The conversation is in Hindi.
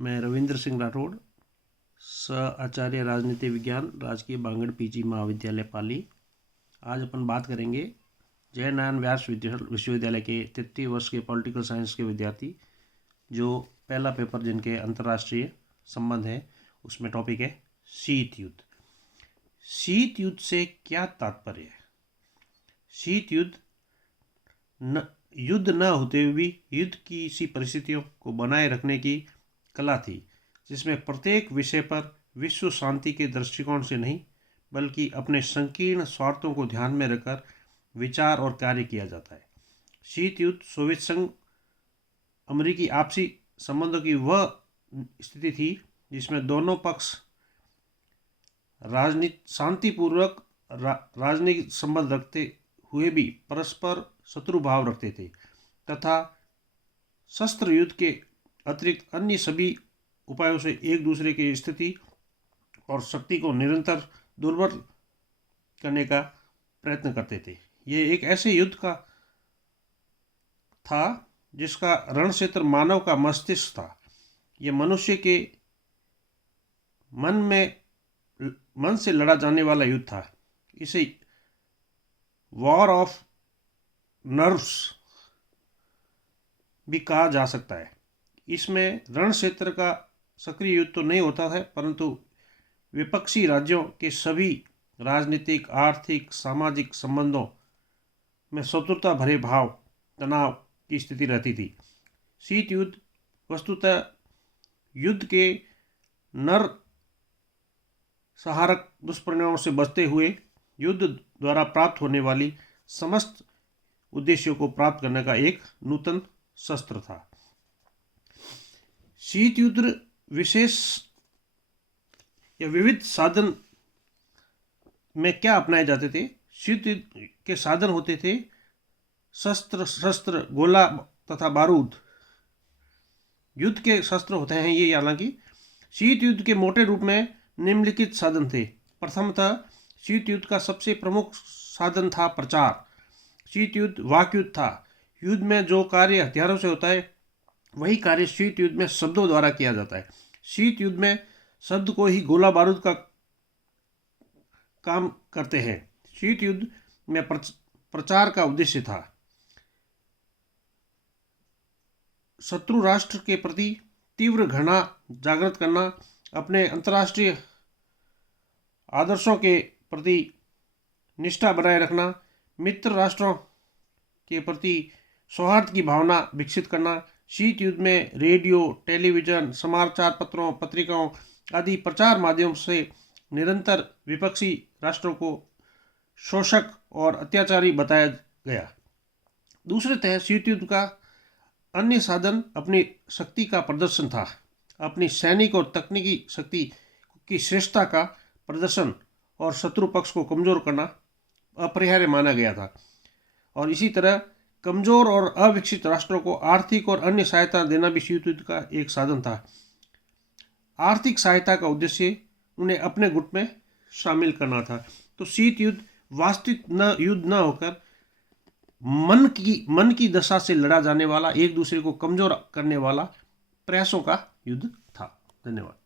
मैं रविंद्र सिंह राठौड़, आचार्य राजनीति विज्ञान, राजकीय बांगड़ पीजी महाविद्यालय पाली। आज अपन बात करेंगे जयनारायण व्यास विश्वविद्यालय के 33 वर्ष के पॉलिटिकल साइंस के विद्यार्थी जो पहला पेपर जिनके अंतर्राष्ट्रीय संबंध है, उसमें टॉपिक है शीत युद्ध। शीत युद्ध से क्या तात्पर्य है? शीत युद्ध युद्ध न होते हुए भी युद्ध की सी परिस्थितियों को बनाए रखने की कला थी, जिसमें प्रत्येक विषय पर विश्व शांति के दृष्टिकोण से नहीं बल्कि अपने संकीर्ण स्वार्थों को ध्यान में रखकर विचार और कार्य किया जाता है। शीत युद्ध सोवियत संघ अमेरिकी आपसी संबंधों की वह स्थिति थी जिसमें दोनों पक्ष शांतिपूर्वक राजनीतिक संबंध रखते हुए भी परस्पर शत्रु भाव रखते थे तथा शस्त्र युद्ध के अतिरिक्त अन्य सभी उपायों से एक दूसरे की स्थिति और शक्ति को निरंतर दुर्बल करने का प्रयत्न करते थे। ये एक ऐसे युद्ध का था जिसका रण क्षेत्र मानव का मस्तिष्क था। यह मनुष्य के मन से लड़ा जाने वाला युद्ध था। इसे वॉर ऑफ नर्व्स भी कहा जा सकता है। इसमें रण क्षेत्र का सक्रिय युद्ध तो नहीं होता है, परंतु विपक्षी राज्यों के सभी राजनीतिक, आर्थिक, सामाजिक संबंधों में शत्रुता भरे भाव, तनाव की स्थिति रहती थी। शीत युद्ध वस्तुतः युद्ध के नर संहारक दुष्परिणामों से बचते हुए युद्ध द्वारा प्राप्त होने वाली समस्त उद्देश्यों को प्राप्त करने का एक नूतन शस्त्र था। शीत युद्ध विशेष या विविध साधन में क्या अपनाए जाते थे? शीत युद्ध के साधन होते थे शस्त्र, गोला तथा बारूद। युद्ध के शस्त्र होते हैं ये। हालांकि शीत युद्ध के मोटे रूप में निम्नलिखित साधन थे। प्रथमतः शीत युद्ध का सबसे प्रमुख साधन था प्रचार। शीत युद्ध वाक युद्ध था। युद्ध में जो कार्य हथियारों से होता है वही कार्य शीत युद्ध में शब्दों द्वारा किया जाता है। शीत युद्ध में शब्द को ही गोला बारूद का काम करते हैं। शीत युद्ध में प्रचार का उद्देश्य था शत्रु राष्ट्र के प्रति तीव्र घृणा जागृत करना, अपने अंतर्राष्ट्रीय आदर्शों के प्रति निष्ठा बनाए रखना, मित्र राष्ट्रों के प्रति सौहार्द की भावना विकसित करना। शीत युद्ध में रेडियो, टेलीविज़न, समाचार पत्रों, पत्रिकाओं आदि प्रचार माध्यम से निरंतर विपक्षी राष्ट्रों को शोषक और अत्याचारी बताया गया। दूसरे तह शीत युद्ध का अन्य साधन अपनी शक्ति का प्रदर्शन था। अपनी सैनिक और तकनीकी शक्ति की श्रेष्ठता का प्रदर्शन और शत्रु पक्ष को कमजोर करना अपरिहार्य माना गया था। और इसी तरह कमजोर और अविकसित राष्ट्रों को आर्थिक और अन्य सहायता देना भी शीत युद्ध का एक साधन था। आर्थिक सहायता का उद्देश्य उन्हें अपने गुट में शामिल करना था। तो शीत युद्ध वास्तविक युद्ध न होकर मन की दशा से लड़ा जाने वाला, एक दूसरे को कमजोर करने वाला प्रयासों का युद्ध था। धन्यवाद।